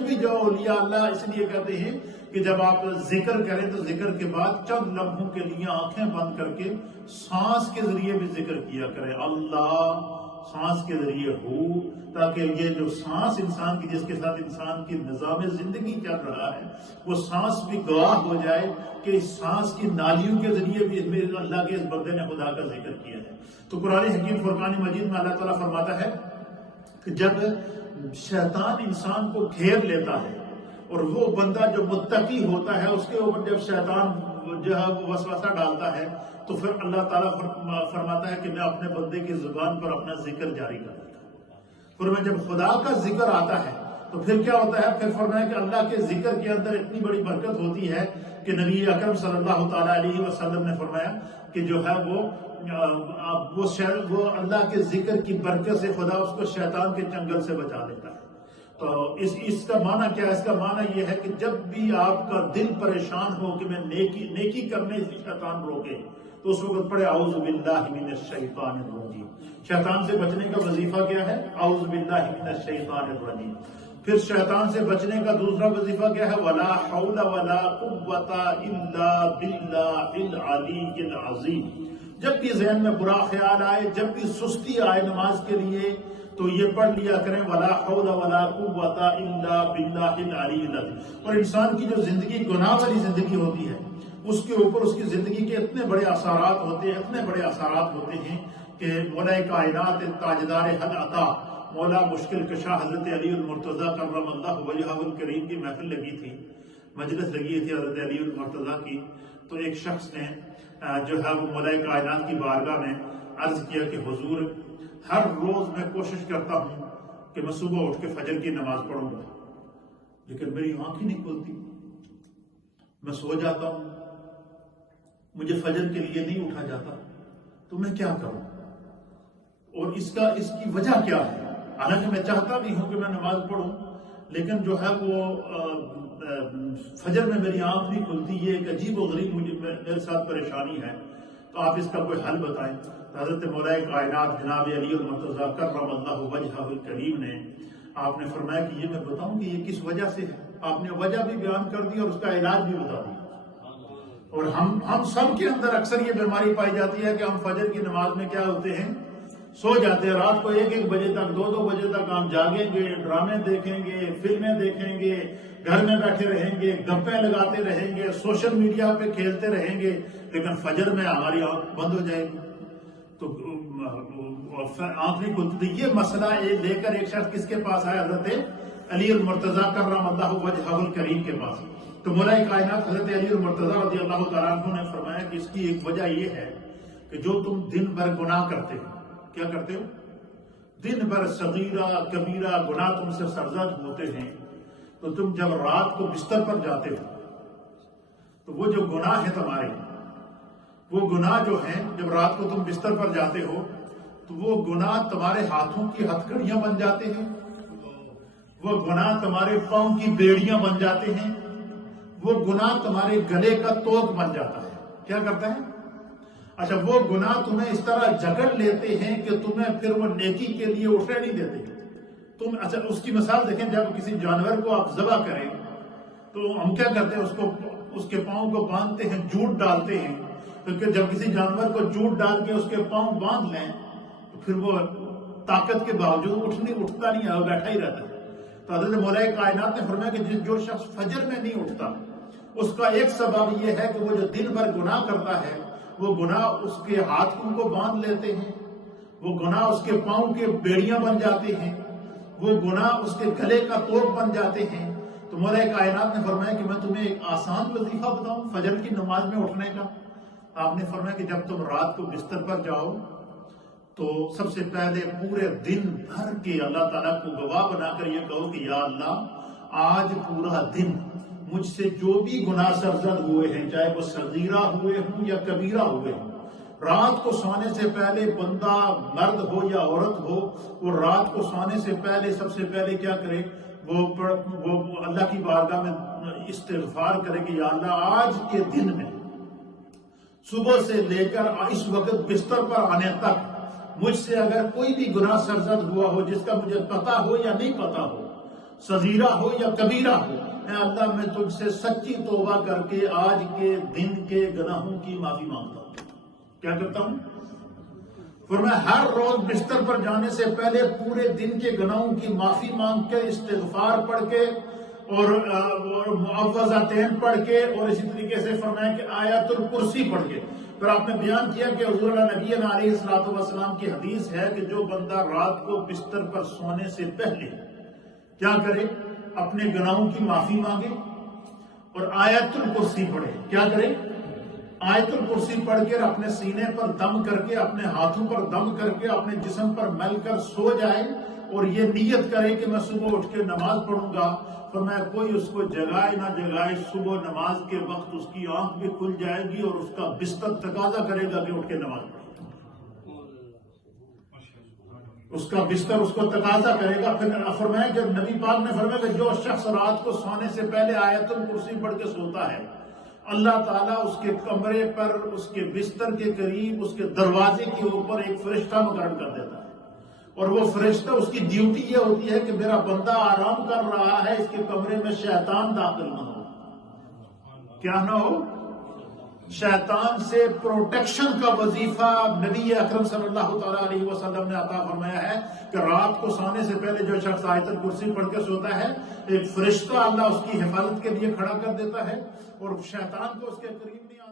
سمجھ بھی جاؤ اولیاء اللہ اس لیے کہتے ہیں کہ جب آپ ذکر کریں تو ذکر کے بعد چند لمحوں کے لیے آنکھیں بند کر کے سانس کے ذریعے بھی ذکر کیا کریں، اللہ سانس کے ذریعے ہو، تاکہ یہ جو سانس انسان کی جس کے ساتھ انسان کی نظام زندگی چل رہا ہے وہ سانس بھی گواہ ہو جائے کہ اس سانس کی نالیوں کے ذریعے بھی اللہ کے اس بندے نے خدا کا ذکر کیا ہے۔ تو قرآن حکیم فرقان مجید میں اللہ تعالیٰ فرماتا ہے کہ جب شیطان انسان کو گھیر لیتا ہے اور وہ بندہ جو متقی ہوتا ہے اس کے اوپر جب شیطان جو ہے وسوسہ ڈالتا ہے تو پھر اللہ تعالیٰ فرماتا ہے کہ میں اپنے بندے کی زبان پر اپنا ذکر جاری کر دیتا ہوں۔ پھر میں جب خدا کا ذکر آتا ہے تو پھر کیا ہوتا ہے؟ پھر فرمایا کہ اللہ کے ذکر کے اندر اتنی بڑی برکت ہوتی ہے کہ نبی اکرم صلی اللہ تعالیٰ علیہ وسلم نے فرمایا کہ جو ہے وہ اللہ کے ذکر کی برکت سے خدا اس کو شیطان کے چنگل سے بچا لیتا ہے۔ تو اس کا معنی کیا ہے؟ اس کا معنی یہ ہے کہ جب بھی آپ کا دل پریشان ہو کہ میں نیکی کرنے سے شیطان روکے تو اس وقت پڑھے اعوذ باللہ من الشیطان الرجیم۔ شیطان سے بچنے کا وظیفہ کیا ہے؟ اعوذ باللہ من الشیطان الرجیم۔ پھر شیطان سے بچنے کا دوسرا وظیفہ کیا ہے؟ ولا حول ولا قوت الا باللہ العلی العظیم۔ جب بھی ذہن میں برا خیال آئے، جب بھی سستی آئے نماز کے لیے تو یہ پڑھ لیا کریں ولا حول ولا قوت الا باللہ العلی العظیم۔ اور انسان کی جو زندگی گناہ والی زندگی ہوتی ہے اس کے اوپر اس کی زندگی کے اتنے بڑے اثرات ہوتے ہیں کہ مولا کائنات تاجدار حل عطا مولا مشکل کشا حضرت علی المرتضیٰ کرم اللہ وجہہ الکریم کی محفل لگی تھی، مجلس لگی تھی حضرت علی المرتضیٰ کی۔ تو ایک شخص نے جو ہے وہ مولا کائنات کی بارگاہ میں عرض کیا کہ حضور ہر روز میں کوشش کرتا ہوں کہ میں صبح اٹھ کے فجر کی نماز پڑھوں گا، لیکن میری آنکھ ہی نہیں کھلتی، میں سو جاتا ہوں، مجھے فجر کے لیے نہیں اٹھا جاتا، تو میں کیا کروں؟ اور اس کی وجہ کیا ہے؟ حالانکہ میں چاہتا بھی ہوں کہ میں نماز پڑھوں، لیکن جو ہے وہ فجر میں میری آنکھ نہیں کھلتی۔ یہ ایک عجیب و غریب میرے ساتھ پریشانی ہے، تو آپ اس کا کوئی حل بتائیں۔ حضرت مولا کائنات جناب علی المرتضیٰ کرم اللہ وجہہ الکریم نے آپ نے فرمایا کہ یہ میں بتاؤں کہ یہ کس وجہ سے ہے؟ آپ نے وجہ بھی بیان کر دی اور اس کا علاج بھی بتا دیا۔ اور ہم سب کے اندر اکثر یہ بیماری پائی جاتی ہے کہ ہم فجر کی نماز میں کیا ہوتے ہیں؟ سو جاتے ہیں، رات کو 1-1 بجے تک 2-2 بجے تک ہم جاگیں گے، ڈرامے دیکھیں گے، فلمیں دیکھیں گے، گھر میں بیٹھے رہیں گے، گپیں لگاتے رہیں گے، سوشل میڈیا پہ کھیلتے رہیں گے، لیکن فجر میں ہماری آنکھ بند ہو جائے گی تو آنکھ نہیں کھلتی۔ یہ مسئلہ لے کر ایک شخص کس کے پاس آیا؟ حضرت علی المرتضیٰ کرم اللہ وجہہ الکریم کے پاس۔ تو مولا کائنات حضرت علی المرتضیٰ رضی اللہ تعالیٰ عنہ نے فرمایا کہ اس کی ایک وجہ یہ ہے کہ جو تم دن بھر گناہ کرتے ہو، کیا کرتے ہو؟ دن بھر صغیرہ کبیرہ گناہ تم سے سرزد ہوتے ہیں، تو تم جب رات کو بستر پر جاتے ہو تو وہ جو گناہ ہے تمہارے، وہ گناہ جو ہیں جب رات کو تم بستر پر جاتے ہو تو وہ گناہ تمہارے ہاتھوں کی ہتھکڑیاں بن جاتے ہیں، وہ گناہ تمہارے پاؤں کی بیڑیاں بن جاتے ہیں، وہ گناہ تمہارے گلے کا توق بن جاتا ہے۔ کیا کرتا ہے؟ اچھا، وہ گناہ تمہیں اس طرح جکڑ لیتے ہیں کہ تمہیں پھر وہ نیکی کے لیے اٹھنے نہیں دیتے۔ اچھا اس کی مثال دیکھیں، جب کسی جانور کو آپ ذبح کریں تو ہم کیا کرتے ہیں؟ اس کے پاؤں کو باندھتے ہیں، جوٹ ڈالتے ہیں، کیونکہ جب کسی جانور کو جوٹ ڈال کے اس کے پاؤں باندھ لیں تو پھر وہ طاقت کے باوجود اٹھتا نہیں ہے، وہ بیٹھا ہی رہتا ہے۔ تو حضرت مولا کائنات نے فرمایا کہ جو شخص فجر میں نہیں اٹھتا اس کا ایک سبب یہ ہے کہ وہ جو دن بھر گناہ کرتا ہے وہ گناہ اس کے ہاتھوں کو باندھ لیتے ہیں، وہ گناہ اس کے پاؤں کے بیڑیاں بن جاتے ہیں، وہ گناہ اس کے گلے کا توق بن جاتے ہیں۔ تو مولا کائنات نے فرمایا کہ میں تمہیں ایک آسان وظیفہ بتاؤں فجر کی نماز میں اٹھنے کا۔ آپ نے فرمایا کہ جب تم رات کو بستر پر جاؤ تو سب سے پہلے پورے دن بھر کے اللہ تعالیٰ کو گواہ بنا کر یہ کہو کہ یا اللہ آج پورا دن مجھ سے جو بھی گناہ سرزد ہوئے ہیں، چاہے وہ صغیرہ ہوئے ہوں یا کبیرہ ہوئے ہوں، رات کو سونے سے پہلے بندہ مرد ہو یا عورت ہو، وہ رات کو سونے سے پہلے سب سے پہلے کیا کرے؟ وہ اللہ کی بارگاہ میں استغفار کرے کہ یا اللہ آج کے دن میں صبح سے لے کر اس وقت بستر پر آنے تک مجھ سے اگر کوئی بھی گناہ سرزد ہوا ہو جس کا مجھے پتا ہو یا نہیں پتا ہو، صغیرہ ہو یا کبیرہ ہو، اے اللہ میں تجھ سے سچی توبہ کر کے آج کے دن کے گناہوں کی معافی مانگتا ہوں۔ کیا کرتا ہوں؟ فرمایا ہر روز بستر پر جانے سے پہلے پورے دن کے گناہوں کی معافی مانگ کے، استغفار پڑھ کے اور معوذتین پڑھ کے، اور اسی طریقے سے فرمایا کہ آیت الکرسی پڑھ کے۔ پھر آپ نے بیان کیا کہ حضور نبی علیہ الصلوۃ والسلام کی حدیث ہے کہ جو بندہ رات کو بستر پر سونے سے پہلے کیا کرے؟ اپنے گناہوں کی معافی مانگے اور آیت الکرسی پڑھے۔ کیا کرے؟ آیت الکرسی پڑھ کر اپنے سینے پر دم کر کے، اپنے ہاتھوں پر دم کر کے، اپنے جسم پر مل کر سو جائے اور یہ نیت کرے کہ میں صبح اٹھ کے نماز پڑھوں گا۔ فرمایا کوئی اس کو جگائے نہ جگائے، صبح نماز کے وقت اس کی آنکھ بھی کھل جائے گی اور اس کا بستر تقاضا کرے گا کہ اٹھ کے نماز پڑھے۔ اس کا بستر اس کو تقاضا کرے گا۔ پھر فرمایا کہ نبی پاک نے فرمایا کہ جو شخص رات کو سونے سے پہلے آیت الکرسی پڑھ کے سوتا ہے، اللہ تعالیٰ اس کے کمرے پر، اس کے بستر کے قریب، اس کے دروازے کے اوپر ایک فرشتہ مقرر کر دیتا ہے، اور وہ فرشتہ، اس کی ڈیوٹی یہ ہوتی ہے کہ میرا بندہ آرام کر رہا ہے، اس کے کمرے میں شیطان داخل نہ ہو۔ کیا نہ ہو؟ شیطان سے پروٹیکشن کا وظیفہ نبی اکرم صلی اللہ تعالیٰ علیہ وسلم نے عطا فرمایا ہے کہ رات کو سونے سے پہلے جو شخص آیت الکرسی پڑھ کے سوتا ہے، ایک فرشتہ اللہ اس کی حفاظت کے لیے کھڑا کر دیتا ہے اور شیطان کو اس کے قریب نہیں آتا۔